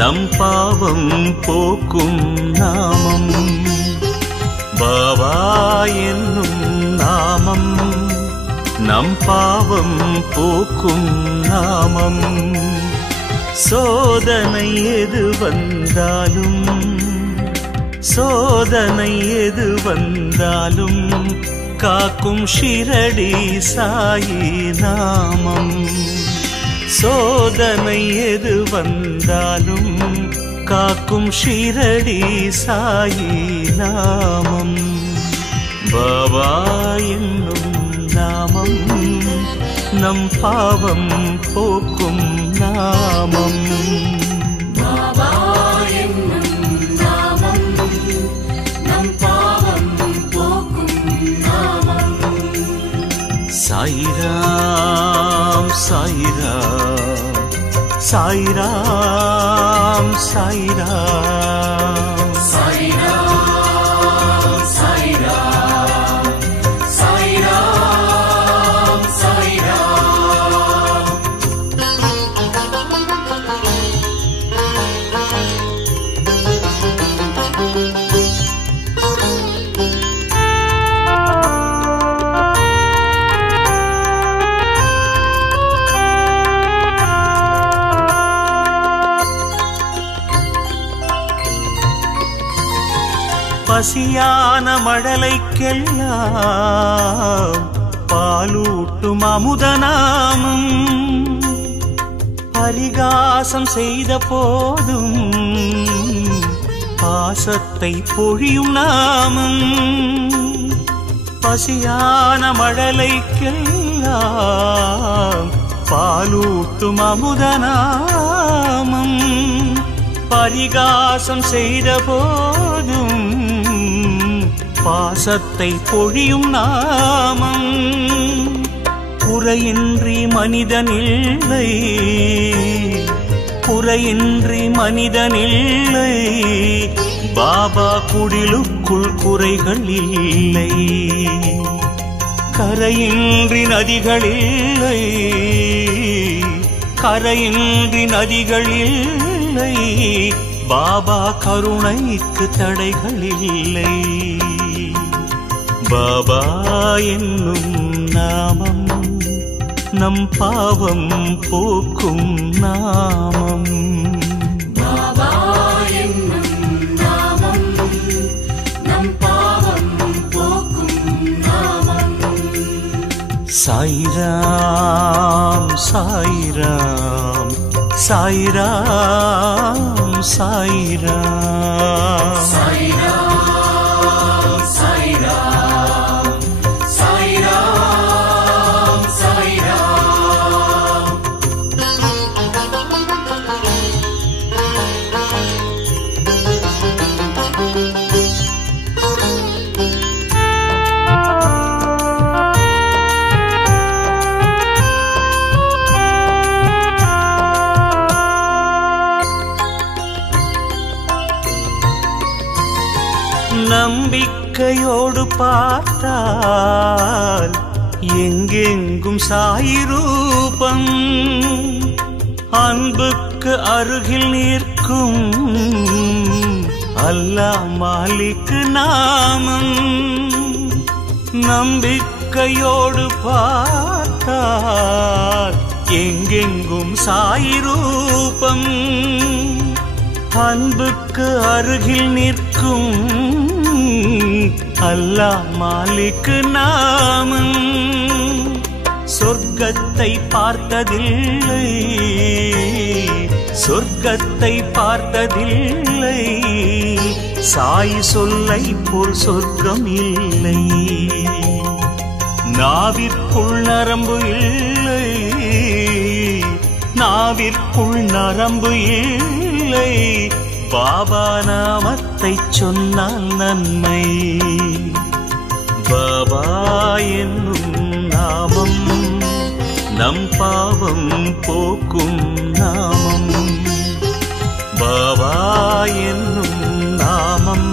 நம் பாவம் போக்கும் நாமம். பாபா என்னும் நாமம் நம் பாவம் போக்கும் நாமம். சோதனை எது வந்தாலும் சோதனை எது வந்தாலும் காக்கும் ஷிரடி சாயி நாமம். சோதனை எது வந்தாலும் காக்கும் ஷிரடி சாயி நாமம். பாபா என்னும் நாமம் நம் பாவம் போக்கும் நாமம். பாபா என்னும் நாமம் நம் பாவம் போக்கும் நாமம். சாயிராம் சாயிராம் சாயிராம் சாயிராம் சாயிராம் சாயிராம் சாயிராம் சாயிராம். பசியான மழலைக்கெல்லாம் பாலூட்டும் அமுதநாமம். பரிகாசம் செய்த போதும் பாசத்தை பொழியும் நாமம். பசியான மழலைக்கெல்லாம் பாலூட்டும் அமுதநாமம். பரிகாசம் செய்த போதும் பாசத்தை பொழியும் நாமம். குறையின்றி மனிதனில்லை குறையின்றி மனிதனில்லை. பாபா குடிலுக்குள் குறைகள் இல்லை. கரையின்றி நதிகளில்லை கரையின்றி நதிகளில்லை. பாபா கருணைக்கு தடைகள் இல்லை. பாபா என்னும் நாமம் நம் பாவம் போக்கும் நாமம். பாபா என்னும் நாமம் நம் பாவம் போக்கும் நாமம். சாயிராம் சாயிராம் சாயிராம் சாயிராம் சாயிராம் சாயிராம் சாயிராம் சாயிராம். நம்பிக்கையோடு பார்த்தால் எங்கெங்கும் சாயி ரூபம். அன்புக்கு அருகில் நிற்கும் அல்லாஹ் மாலிக் நாமம். நம்பிக்கையோடு பார்த்தால் எங்கெங்கும் சாயி ரூபம். அன்புக்கு அருகில் நிற்கும் அல்லாஹ் மாலிக் நாமம். சொர்க்கத்தை பார்த்ததில்லை சொர்க்கத்தை பார்த்ததில்லை. சாய் சொல்லை போல் சொர்க்கம் இல்லை. நாவிற்குள் நரம்பு இல்லை நாவிற்குள் நரம்பு இல்லை. பாபா நாமத்தை சொன்னால் நன்மை. பாபா என்னும் நாமம் நம் பாவம் போக்கும் நாமம். பாபா என்னும் நாமம்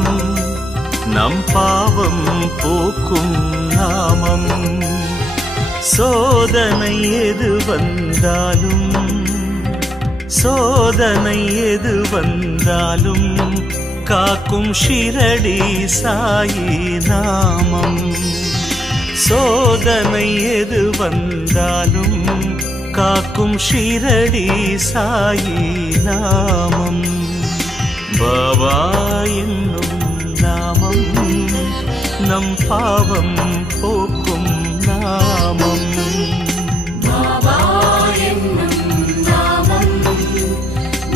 நம் பாவம் போக்கும் நாமம். சோதனை எது வந்தாலும் சோதனை எது வந்தாலும் காக்கும் ஷிரடி சாயி நாமம். சோதனை எது வந்தாலும் காக்கும் ஷிரடி சாயி நாமம். பாபா என்னும் நாமம் நம் பாவம் போக்கும் நாமம். பாபா என்னும் நாமம்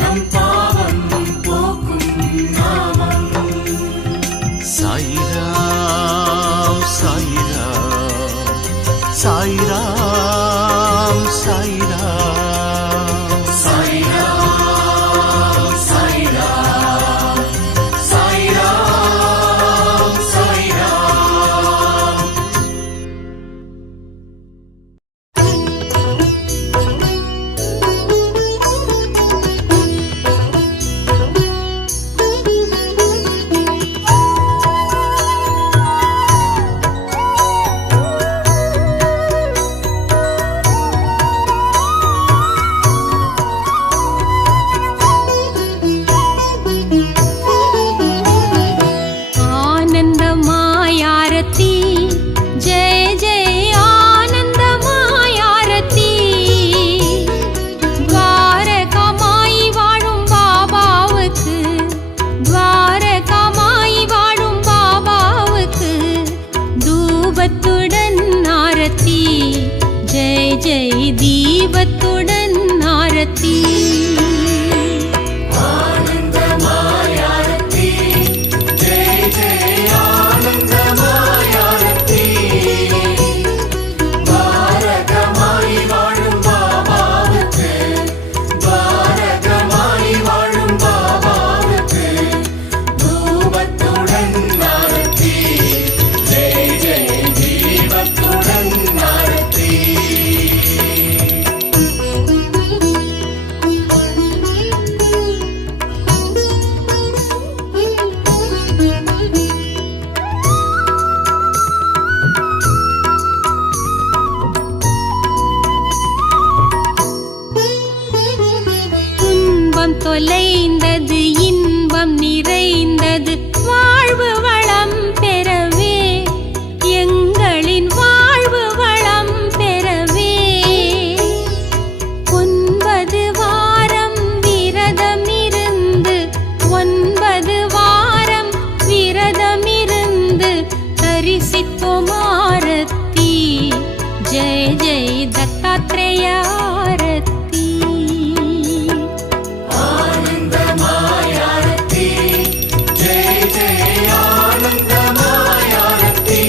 நம் பாவம் போக்கும் நாமம். சாயிராம் சாயிராம் சாயிராம் சாயிராம் சாயிராம் சாயிராம் சாயிராம் சாயிராம். ஆனந்தமாயாரத்தி ஜெய ஜெய ஆனந்தமாயாரத்தி. துவாரகமாய் வாழும் பாபாவுக்கு, துவாரகமாய் வாழும் பாபாவுக்கு தூபத்துடன் ஆரத்தி. ஜெய ஜெய தீபத்துடன் ஆரத்தி. ஆனந்தமாயாரத்தி ஜெய ஜெய ஆனந்தமாயாரத்தி. துவாரகமாய் வாழும் பாபாவுக்கு, துவாரகமாய் வாழும் பாபாவுக்கு தூபத்துடன் ஆரத்தி. ஜெய ஜெய தீபத்துடன் ஆரத்தி. துன்பம் தொலைந்தது, இன்பம் நிறைந்தது, வாழ்வு வளம் பெறவே, எங்களின் வாழ்வு வளம் பெறவே. 9 வாரம் விரதமிருந்து, 9 வாரம் விரதமிருந்து தரிசித்தோம் ஆரத்தி. ஜெய ஜெய தத்தாத்ரேய ஆரத்தி. ஆனந்தமாயாரத்தி ஜெய ஜெய ஆனந்தமாயாரத்தி.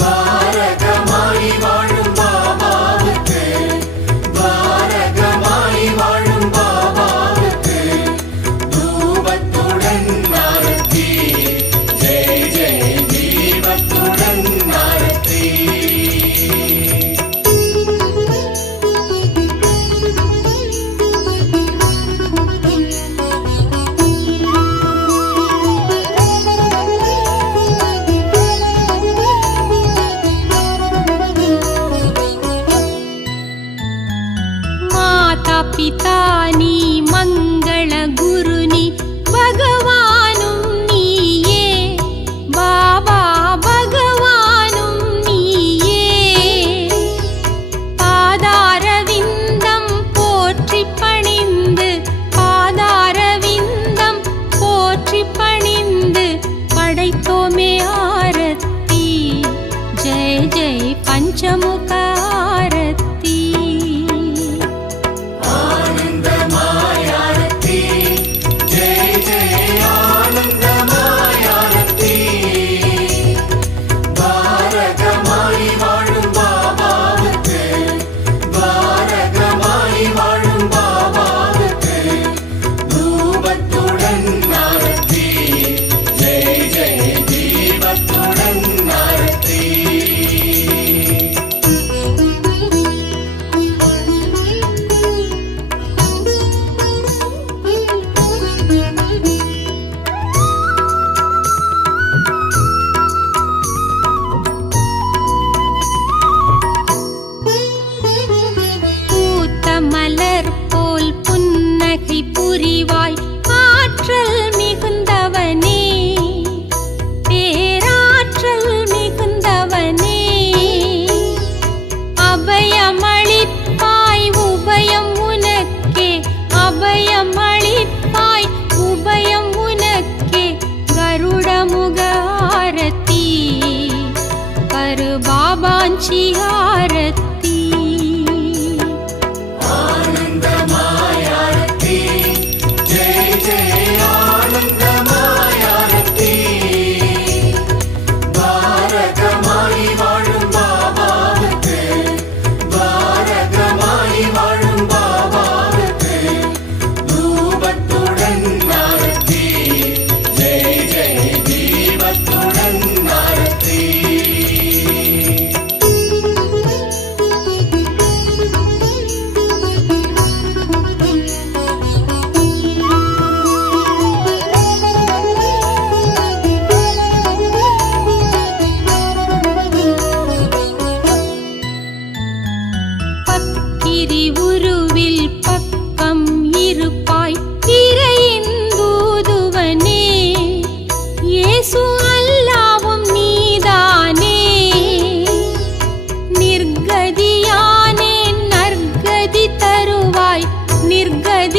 துவாரகமாய் வாழும் பாபாவுக்கு, துவாரகமாய் வாழும் பாபாவுக்கு தூபத்துடன் ஆரத்தி. ஜெய ஜெய தீபத்துடன் ஆரத்தி. மாதா பிதா நீ, மங்கள குரு நீ, பகவானும் நீயே, பாபா பகவானும் நீயே. பாதாரவிந்தம் போற்றி பணிந்து, பாதாரவிந்தம் போற்றி பணிந்து படைத்தோமே ஆரத்தி. ஜெய ஜெய பஞ்சமுக ஆரத்தி. ஆனந்த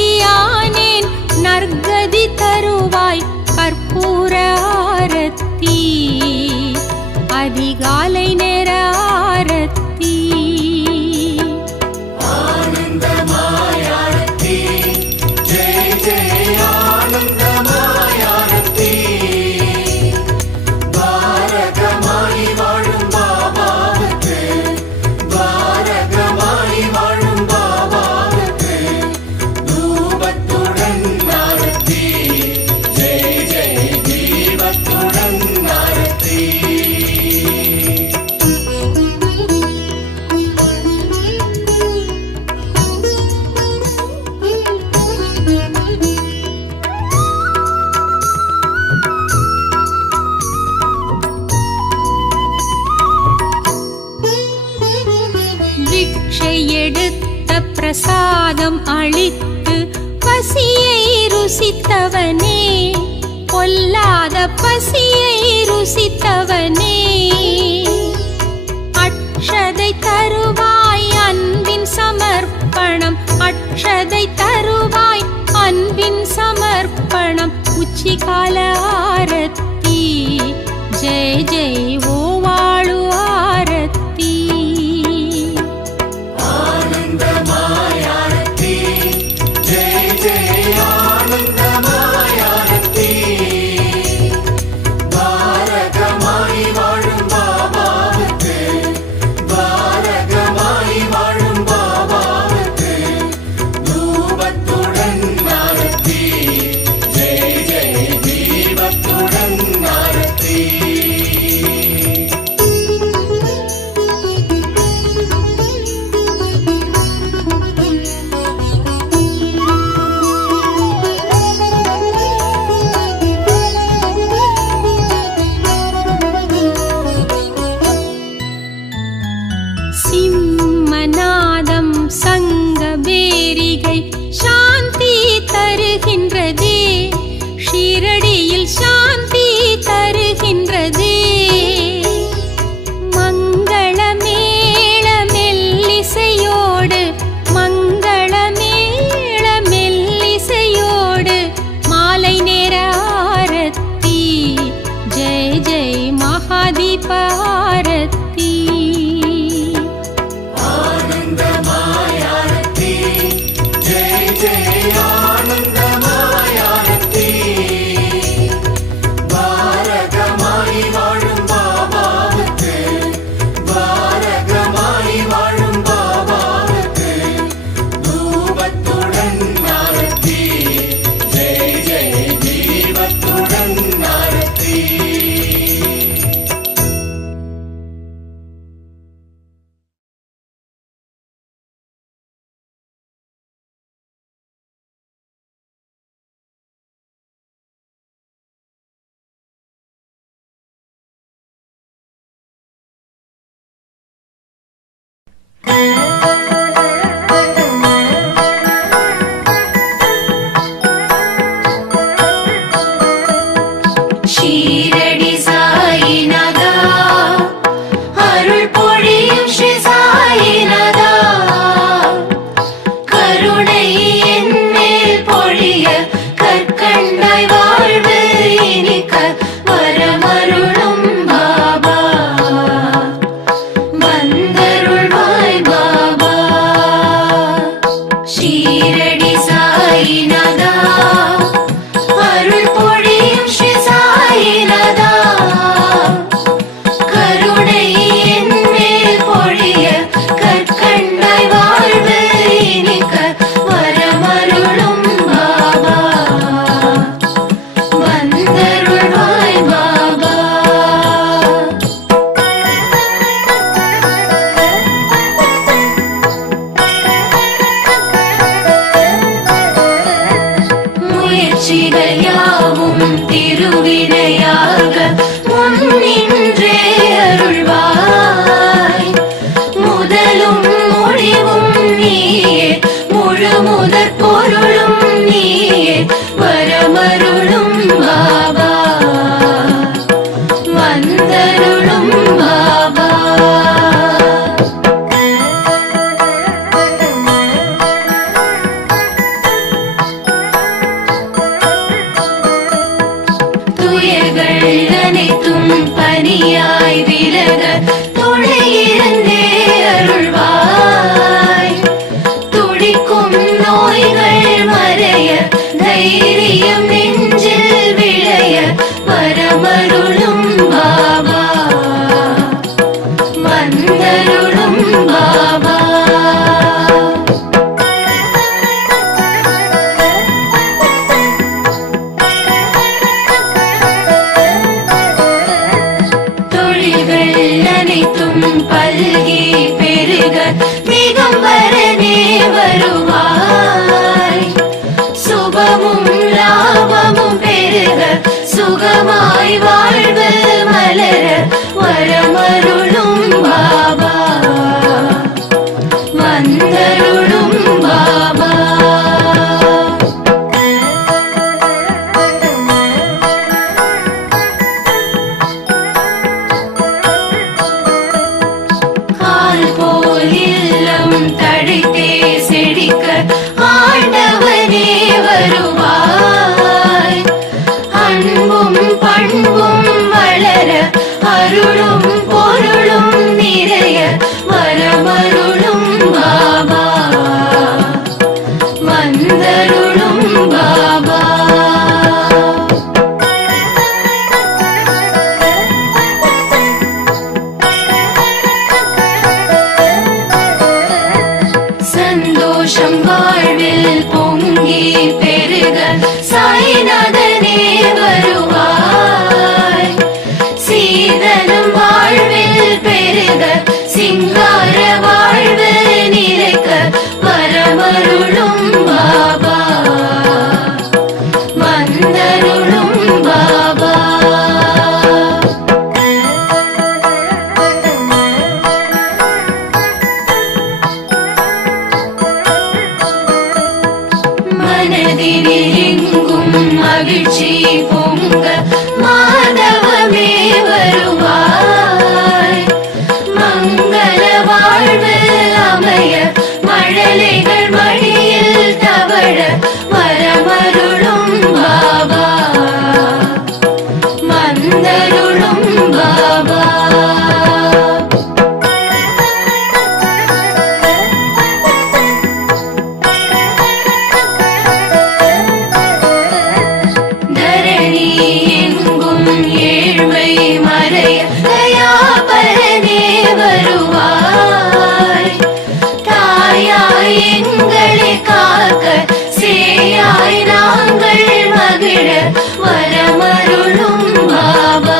கதியானேன் நற்கதி தருவாய் கற்பூர ஆரத்தி அதிகாலை நேர ஆரத்தி ஆனந்தமாய் ஆரத்தி ஜெய ஜெய ஆனந்தமாய் ஆரத்தி பாரகமாய் வாழும் பாபாவுக்கு பாரகமாய் வாழும் பாபாவுக்கு தூபத்துடன் ஆரத்தி ஜெய ஜெய தீபத்துடன் ஆரத்தி பிக்ஷை எடுத்த பிரசாதம் அளித்து பசியை ருசித்தவனே பொல்லாத பசியை ருசித்தவனே அக்ஷதை தருவாய் அன்பின் சமர்ப்பணம் அக்ஷதை தருவாய் அன்பின் சமர்ப்பணம் உச்சிகால ஆரத்தி ஜெய ஜெய ஓ வாழு ஆரத்தி ஆனந்தமாய் ஆரத்தி ஜெய ஜெய ஆனந்தமாய் ஆரத்தி பாரகமாய் வாழும் பாபாவுக்கு பாரகமாய் வாழும் பாபாவுக்கு தூபத்துடன் ஆரத்தி ஜெய ஜெய தீபத்துடன் ஆரத்தி சிம்மநாதம் சங்க பேரிகை சாந்தி தருகின்றதே ஷீரடியில் சாந்தி தருகின்றதே மங்கள மேள மெல்லிசையோடு மங்கள மேள மெல்லிசையோடு மாலை நேர ஆரத்தி ஜெய ஜெய மகாதீப ஆரத்தி ஆனந்தமாய் ஆரத்தி ஜெய ஜெய ஆனந்தமாய் ஆரத்தி பாரகமாய் வாழும் பாபாவுக்கு பாரகமாய் வாழும் பாபாவுக்கு தூபத்துடன் ஆரத்தி ஜெய ஜெய தீபத்துடன் ஆரத்தி ஷீரடி சாயிநாதா அருள் பொழியும் ஸ்ரீ சாயிநாதா கருணை என் மேல் பொழிய கற்கண்டாய் வாழ்வு இனிக்க வரமருளும் பாபா வந்தருள்வாய் பாபா ஷீரடி சாயிநாதா அருள் பொழியும் ஸ்ரீ சாயிநாதா கருணை என் மேல் பொழிய கற்கண்டாய் வாழ்வு இனிக்க வரமருளும் பாபா வந்தருள்வாய் பாபா முயற்சிகள் யாவும் திருவினையாக முன்னின்றே அருள்வாய் முதலும் முடிவும் நீயே முழு முதற் பொருளும் நீயே வரமருளும் பாபா வந்தருளும் பாபா பிணியாய் விலக துணையிருந்தே அருள்வாய். துடிக்கும் நோய்கள் மறைய தைரியம் நெஞ்சில் விளைய வரமருளும் பாபா வந்தருளும் பாபா. பல்கி பெருக திகம்பரனே வருவாய். சுபமும் லாபமும் பெருக சுகமாய் வாழ்வு மலர வரமருளும் பாபா வந்தருளும் பாபா. ஆண்டவனே வருவாய். அன்பும் பண்பும் வளர அருளும் பொருளும் நிறைய வரமருளும் பாபா வந்தருளும் பாபா. சந்தோஷம் வாழ்வில் பொங்கி பெருக சாய்நாதனே வருவாய். சீதனம் வாழ்வில் பெருக சிங்கார வாழ்வு நிறைக்க வரமருளும் பாபா வந்தருளும் பாபா. மனதினிலெங்கும் மகிழ்ச்சி பொங்க மாதவமே வருவாய். மங்கள வாழ்வு அமைய மழலைகள் மடியில் தவழ வரமருளும் பாபா வந்தருளும் பாபா. தயாபரனே வருவாய். தாயாய் எங்களை காக்க சேயாய் நாங்கள் மகிழ வரமருளும் பாபா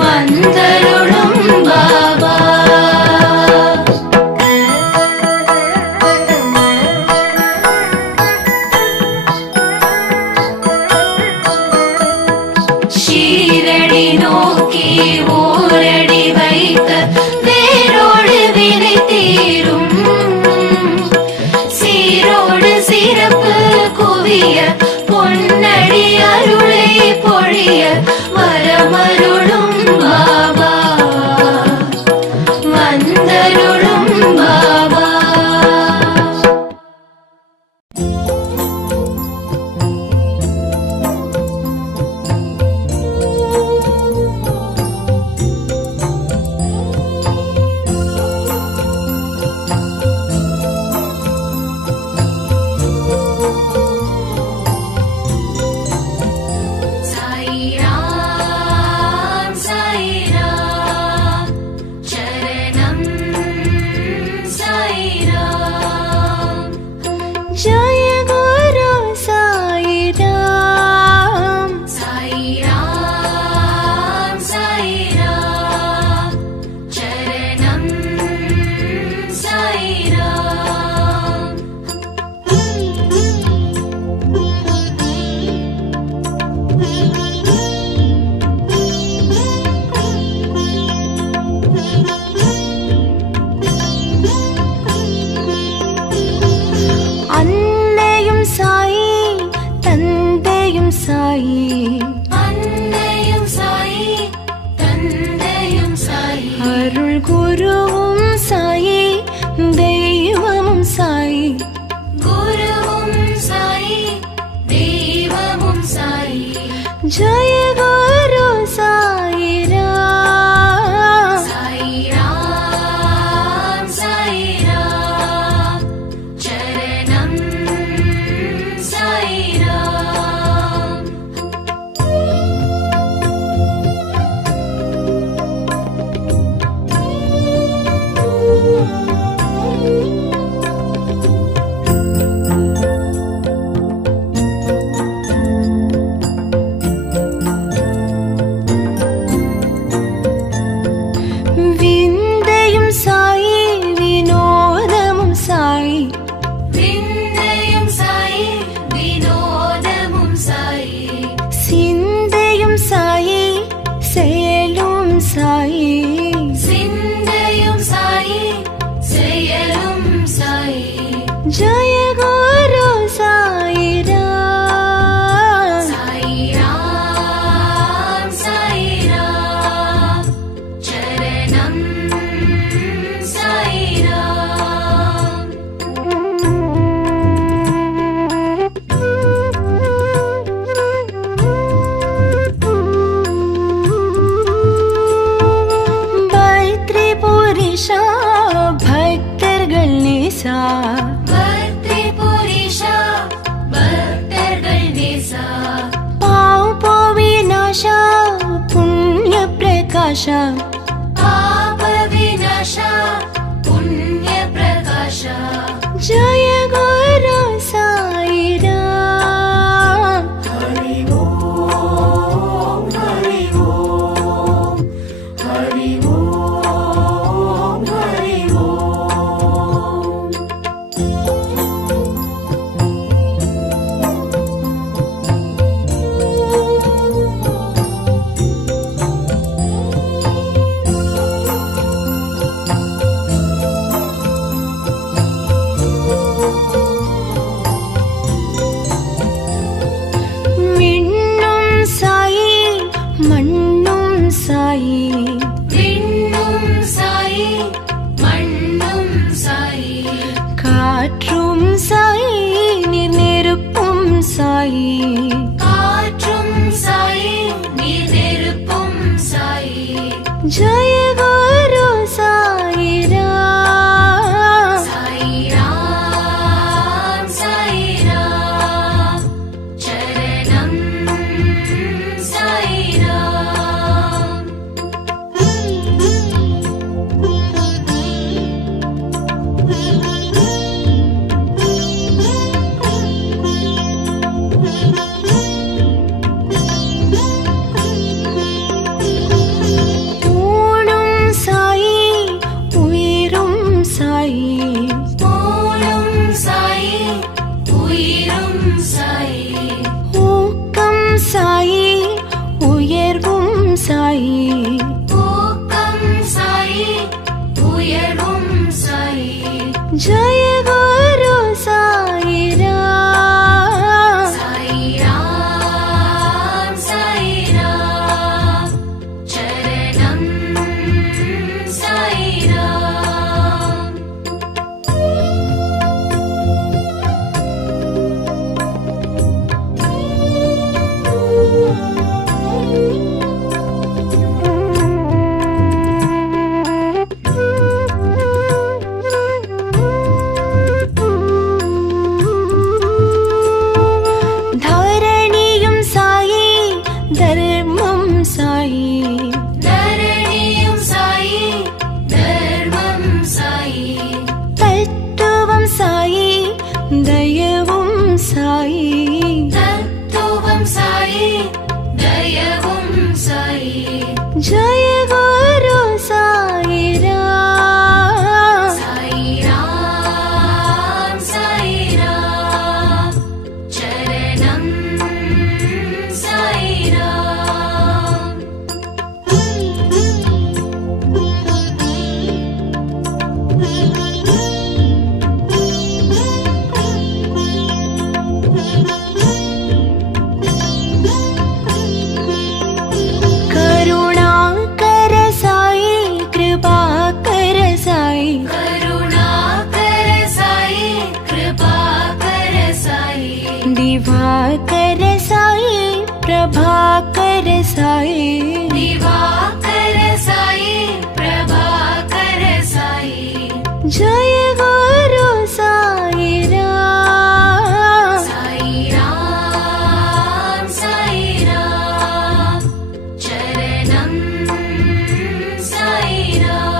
வந்தருளும் பாபா. ஷீரடி நோக்கி ஓரடி வைக்க வேரோடு வினை தீரும். சீரோடு சிறப்பு குவிய பொன்னடி அருளை பொழிய வரமருளும் பாபா வந்தருளும் பாபா. जय गुरु साई। விந்தையும் சாயி வினோதமும் சாயி விந்தையும் சாயி வினோதமும் சாயி சிந்தையும் சாயி செயலும் சாயி சிந்தையும் சாயி செயலும் சாயி ஜய குரு சாயிராம் சாயிராம் சாயிராம் சரணம் சாயிராம் பைத்ரி புரிஷா பக்தர்கள் நேசா பக்தி புரிஷா பக்தர்கள் நேசா பாவ் விநாசா புண்ணிய பிரகாஷா பாப விநாசா புண்ணிய பிரகாஷா ஜய குரு சாயிராம் ஹரி ஓம் ஹரி ஓம் ஹரி ஓம் ஹரி ஓம். விண்ணும் சாயி மண்ணும் சாயி விண்ணும் சாயி மண்ணும் சாயி காற்றும் சாயி நீர் நெருப்பும் சாயி காற்றும் சாயி நீர் நெருப்பும் சாயி ஜய குரு சாயிராம் சாயிராம் சாயிராம் சரணம் சாயிராம் ஊனும் சாயி உயிரும் சாயி ஊனும் சாயி உயிரும் சாயி ஊக்கம் சாயி உயர்வும் சாயி ஊக்கம் சாயி உயர்வும் சாயி ஜய குரு சாயிராம் சாயிராம் சாயிராம் சரணம் சாயிராம் தரணியும் சாயி தர்மம் சாயி தரணியும் சாயி தர்மம் சாயி தத்துவம் சாயி தயவும் சாயி தத்துவம் சாயி தயவும் சாயி ஜய குரு சாயிராம் சாயிராம் சாயிராம் சரணம் சாயிராம் கருணாகர சாயி கிருபாகர சாயி கருணாகர சாயி கிருபாகர சாயி திவாகர சாயி பிரபாகர சாயி திவாகர சாயி பிரபாகர சாயி ஜய குரு சாயிராம் சாயிராம் சாயிராம் சரணம் சாயிராம்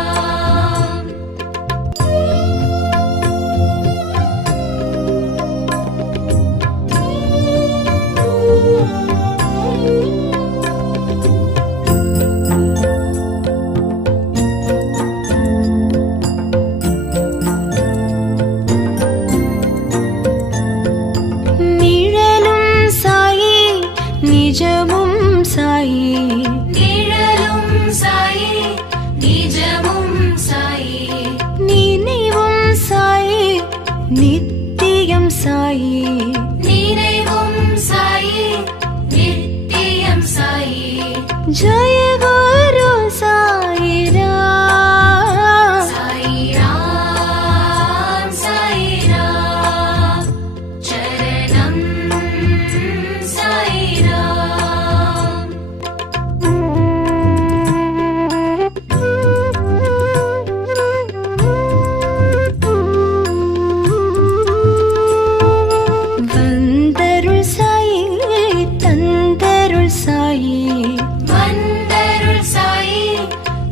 जय गुरु साई राम। साई राम चरणं साई राम। वंदरुள் साई तंदरुள் साई வந்தருள் சாயி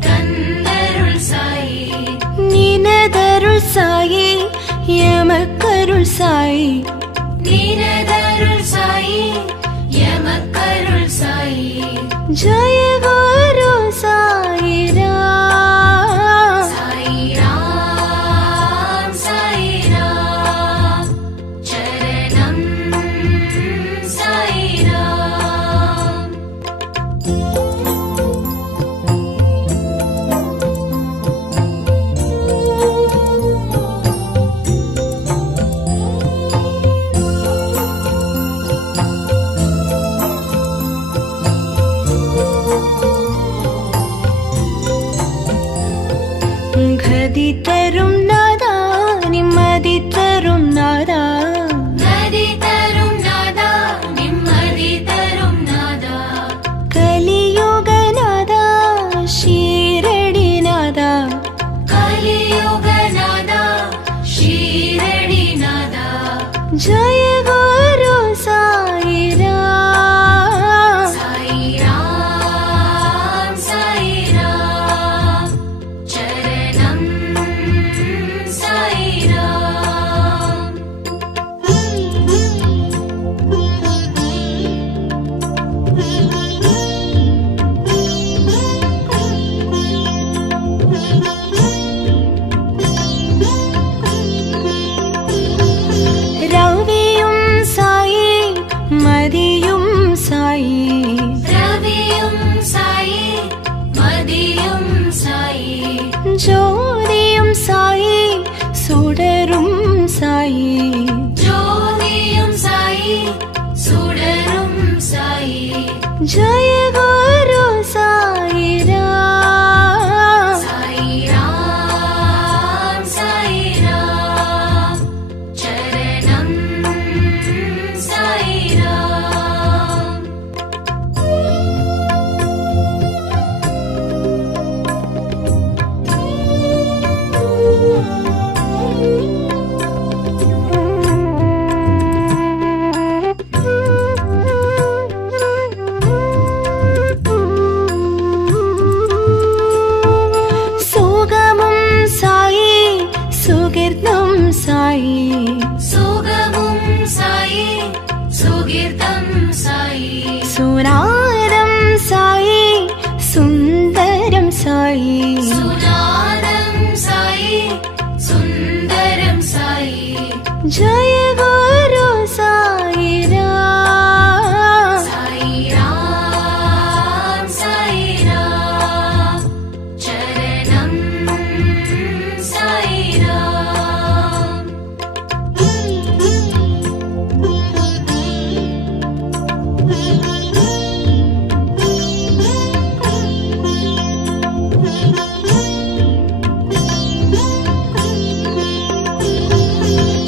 தந்தருள் சாயி நினதருள் சாயி எமக்கருள் சாயி நீனதருள் சாயி எமக்கருள் சாயி जय गुरु साई राम। சாய் ராம் சரணம் சாய் ராம்। கதி தரும் நாதா நிம்மதி தரும் நாதா நதி தரும் நாதா நிம்மதி தரும் நாதா கலியுக நாதா ஷீரடி நாதா கலியுக நாதா ஷீரடி நாதா जय गुरु साई राम। சாய் ராம் சரணம் சாய் ராம்। ரவியும் சாயி மதியும் சாயி ரவியும் சாயி மதியும் சாயி ஜோதியும் சாயி சுடரும் சாயி ஜோதியும் சாயி சுடரும் சாயி जय गुरु साई राम। சாய் ராம் சரணம் சாய் ராம்। சுகமும் சாயி சுகிர்தம் சாயி சுகமும் சாயி சுகீர்த்தம் சாயி சுனாதம் சாயி சுந்தரம் சாயி சுநாதம் சாயி சுந்தரம் சாயி जय गुरु साई राम। சாய் ராம் சரணம் சாய் ராம்।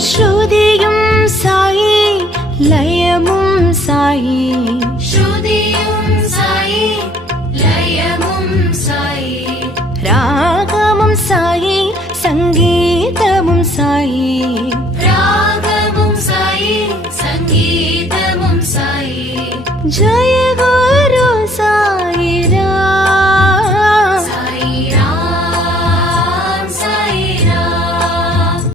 ஸ்ருதியும் சாயி லயமும் சாயி ஸ்ருதியும் சாயி லயமும் சாயி ராகமும் சாயி சங்கீதமும் சாயி